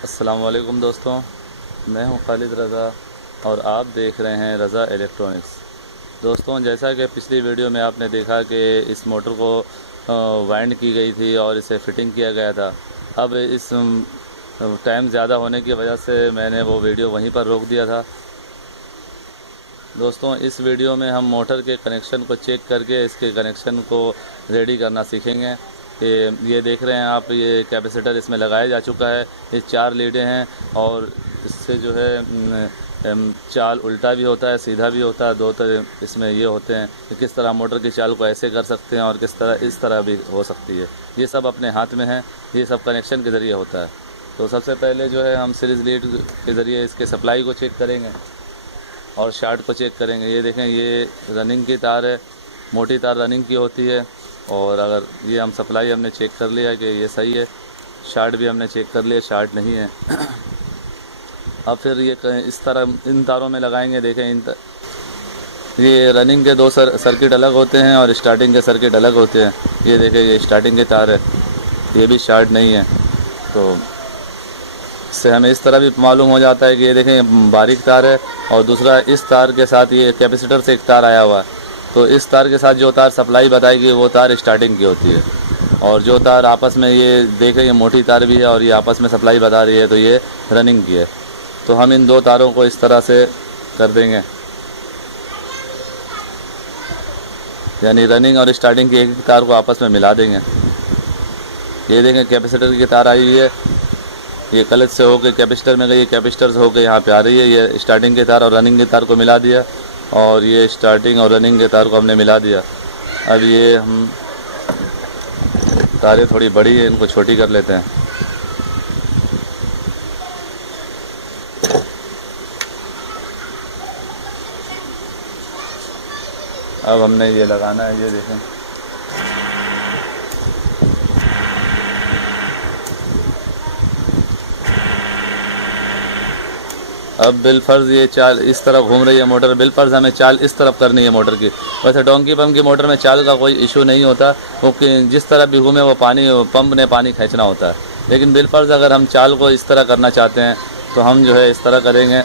अस्सलाम वालेकुम दोस्तों, मैं हूं खालिद रज़ा और आप देख रहे हैं रज़ा इलेक्ट्रॉनिक्स। दोस्तों, जैसा कि पिछली वीडियो में आपने देखा कि इस मोटर को वाइंड की गई थी और इसे फिटिंग किया गया था। अब इस टाइम ज़्यादा होने की वजह से मैंने वो वीडियो वहीं पर रोक दिया था। दोस्तों, इस वीडियो में हम मोटर के कनेक्शन को चेक करके इसके कनेक्शन को रेडी करना सीखेंगे। ये देख रहे हैं आप, ये कैपेसिटर इसमें लगाया जा चुका है। ये 4 लीडें हैं और इससे जो है चाल उल्टा भी होता है, सीधा भी होता है। दो तरह इसमें ये होते हैं कि किस तरह मोटर की चाल को ऐसे कर सकते हैं और किस तरह इस तरह भी हो सकती है। ये सब अपने हाथ में है, ये सब कनेक्शन के ज़रिए होता है। तो सबसे पहले जो है हम सीरीज़ लीड के ज़रिए इसके सप्लाई को चेक करेंगे और शार्ट को चेक करेंगे। ये देखें, ये रनिंग की तार है, मोटी तार रनिंग की होती है। और अगर ये हम सप्लाई हमने चेक कर लिया कि ये सही है, शार्ट भी हमने चेक कर लिया, शार्ट नहीं है। अब फिर ये इस तरह इन तारों में लगाएंगे। देखें, ये रनिंग के 2 सर्किट अलग होते हैं और स्टार्टिंग के सर्किट अलग होते हैं। ये देखें, ये स्टार्टिंग की तार है, ये भी शार्ट नहीं है। तो इससे हमें इस तरह भी मालूम हो जाता है कि ये देखें बारीक तार है और दूसरा इस तार के साथ ये कैपेसिटर से एक तार आया हुआ है। तो इस तार के साथ जो तार सप्लाई बताएगी वो तार स्टार्टिंग की होती है। और जो तार आपस में, ये देखें, ये मोटी तार भी है और ये आपस में सप्लाई बता रही है, तो ये रनिंग की है। तो हम इन 2 तारों को इस तरह से कर देंगे, यानी रनिंग और स्टार्टिंग की एक तार को आपस में मिला देंगे। ये देखें, कैपेसिटर की तार आई हुई है, ये क्लच से होकर कैपेसिटर में गई, कैपेसिटर से होकर यहाँ पे आ रही है। ये स्टार्टिंग के तार और रनिंग के तार को मिला दिया और ये स्टार्टिंग और रनिंग के तार को हमने मिला दिया। अब ये हम तारें थोड़ी बड़ी है, इनको छोटी कर लेते हैं। अब हमने ये लगाना है, ये देखें। अब बिलफर्ज ये चाल इस तरफ घूम रही है मोटर, बिलफर्ज हमें चाल इस तरफ करनी है मोटर की। वैसे डोंकी पंप की मोटर में चाल का कोई इशू नहीं होता, क्योंकि जिस तरफ भी घूमे वो पानी, पंप ने पानी खींचना होता है। लेकिन बिलफर्ज अगर हम चाल को इस तरह करना चाहते हैं तो हम जो है इस तरह करेंगे।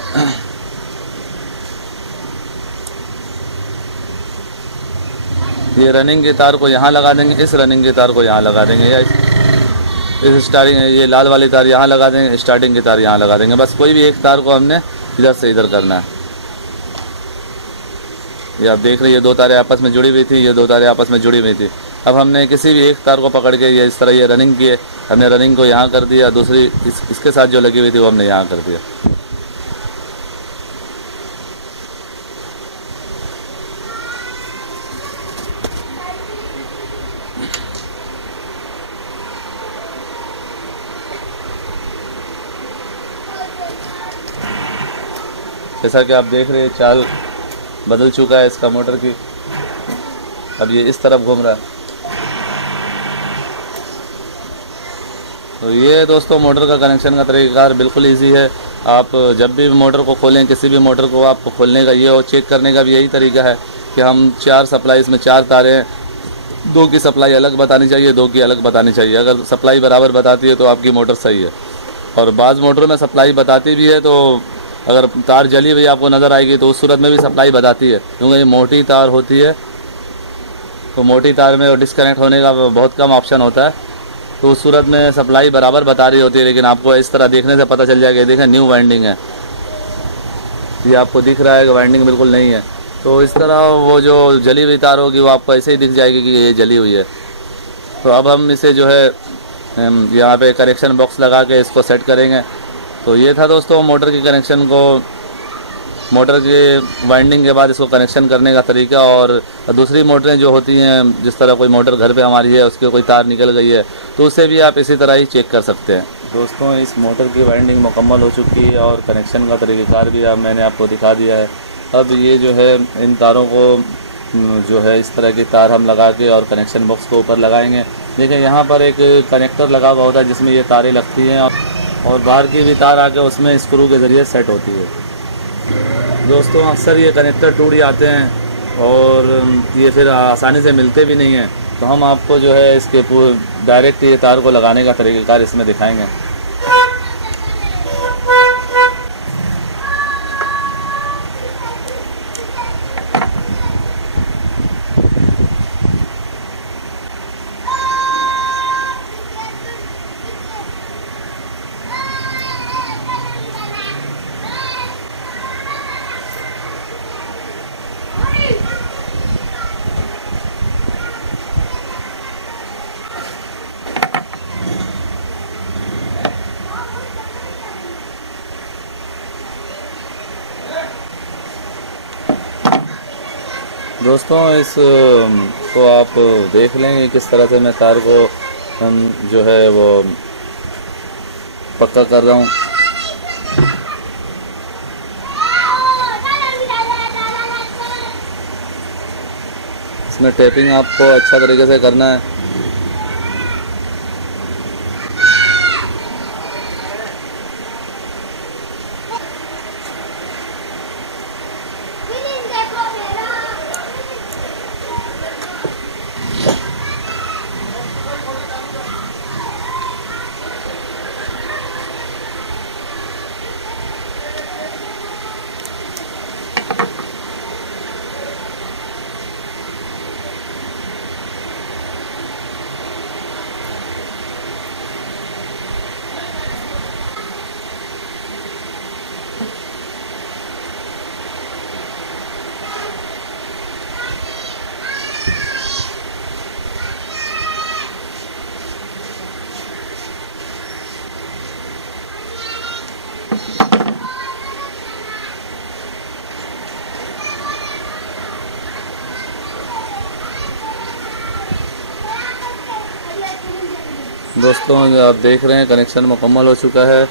ये रनिंग के तार को यहाँ लगा देंगे, इस रनिंग के तार को यहाँ लगा देंगे, या इस स्टार्टिंग, ये लाल वाली तार यहाँ लगा देंगे, स्टार्टिंग की तार यहाँ लगा देंगे। बस कोई भी एक तार को हमने इधर से इधर करना है। ये आप देख रहे हैं, ये 2 तारें आपस में जुड़ी हुई थी, ये 2 तारें आपस में जुड़ी हुई थी। अब हमने किसी भी एक तार को पकड़ के ये इस तरह ये रनिंग की है, हमने रनिंग को यहाँ कर दिया, दूसरी इसके साथ जो लगी हुई थी वो हमने यहाँ कर दिया। जैसा कि आप देख रहे हैं, चाल बदल चुका है इसका मोटर की। अब ये इस तरफ घूम रहा है। तो ये दोस्तों मोटर का कनेक्शन का तरीक़ाकार बिल्कुल इजी है। आप जब भी मोटर को खोलें, किसी भी मोटर को आपको खोलने का ये और चेक करने का भी यही तरीका है कि हम 4 सप्लाई, इसमें 4 तारें, 2 की सप्लाई अलग बतानी चाहिए, 2 की अलग बतानी चाहिए। अगर सप्लाई बराबर बताती है तो आपकी मोटर सही है। और बाज़ मोटरों में सप्लाई बताती भी है, तो अगर तार जली हुई आपको नज़र आएगी तो उस सूरत में भी सप्लाई बताती है, क्योंकि ये मोटी तार होती है। तो मोटी तार में डिस्कनेक्ट होने का बहुत कम ऑप्शन होता है, तो उस सूरत में सप्लाई बराबर बता रही होती है। लेकिन आपको इस तरह देखने से पता चल जाएगा। देखें, न्यू वाइंडिंग है, ये आपको दिख रहा है कि वाइंडिंग बिल्कुल नहीं है। तो इस तरह वो जो जली हुई तार होगी वो आपको ऐसे ही दिख जाएगी कि ये जली हुई है। तो अब हम इसे जो है यहाँ पे कनेक्शन बॉक्स लगा के इसको सेट करेंगे। तो ये था दोस्तों मोटर की कनेक्शन को, मोटर के वाइंडिंग के बाद इसको कनेक्शन करने का तरीका। और दूसरी मोटरें जो होती हैं, जिस तरह कोई मोटर घर पे हमारी है, उसकी कोई तार निकल गई है, तो उसे भी आप इसी तरह ही चेक कर सकते हैं। दोस्तों, इस मोटर की वाइंडिंग मुकम्मल हो चुकी है और कनेक्शन का तरीक़ाकार भी मैंने आपको दिखा दिया है। अब ये जो है इन तारों को जो है इस तरह की तार हम लगा के और कनेक्शन बॉक्स को ऊपर लगाएंगे। देखिए, यहाँ पर एक कनेक्टर लगा हुआ होता है जिसमें ये तारें लगती हैं और बाहर की भी तार आके उसमें स्क्रू के ज़रिए सेट होती है। दोस्तों, अक्सर ये कनेक्टर टूट जाते हैं और ये फिर आसानी से मिलते भी नहीं हैं। तो हम आपको जो है इसके डायरेक्ट ये तार को लगाने का तरीक़ाकार इसमें दिखाएंगे। दोस्तों इस को आप देख लें किस तरह से मैं तार को जो है वो पक्का कर रहा हूँ। इसमें टेपिंग आपको अच्छा तरीके से करना है। दोस्तों आप देख रहे हैं कनेक्शन मुकम्मल हो चुका है।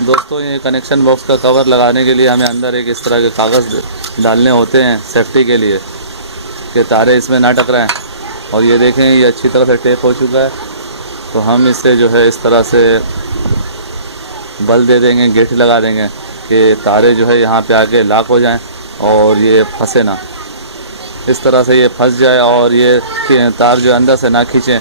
दोस्तों ये कनेक्शन बॉक्स का कवर लगाने के लिए हमें अंदर एक इस तरह के कागज़ डालने होते हैं सेफ्टी के लिए कि तारे इसमें ना टकराएं। और ये देखें ये अच्छी तरह से टेप हो चुका है, तो हम इससे जो है इस तरह से बल दे देंगे, गेट लगा देंगे कि तारे जो है यहाँ पे आके लॉक हो जाएं और ये फंसे ना। इस तरह से ये फंस जाए और ये तार जो अंदर से ना खींचें।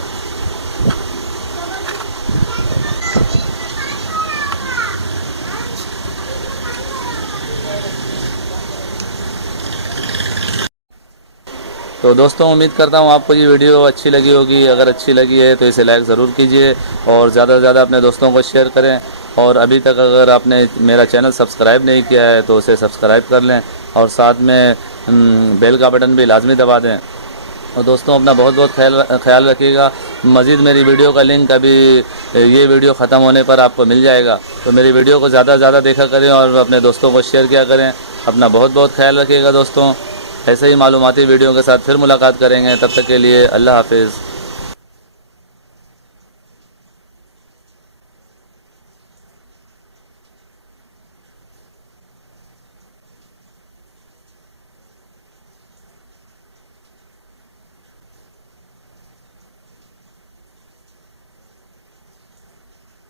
तो दोस्तों उम्मीद करता हूँ आपको ये वीडियो अच्छी लगी होगी। अगर अच्छी लगी है तो इसे लाइक ज़रूर कीजिए और ज़्यादा से ज़्यादा अपने दोस्तों को शेयर करें। और अभी तक अगर आपने मेरा चैनल सब्सक्राइब नहीं किया है तो उसे सब्सक्राइब कर लें और साथ में बेल का बटन भी लाजमी दबा दें। और दोस्तों अपना बहुत बहुत ख्याल रखिएगा। मज़ीद मेरी वीडियो का लिंक अभी ये वीडियो ख़त्म होने पर आपको मिल जाएगा, तो मेरी वीडियो को ज़्यादा से ज़्यादा देखा करें और अपने दोस्तों को शेयर किया करें। अपना बहुत बहुत ख्याल रखिएगा दोस्तों। ऐसे ही मालूमाती वीडियो के साथ फिर मुलाकात करेंगे, तब तक के लिए अल्लाह हाफिज़।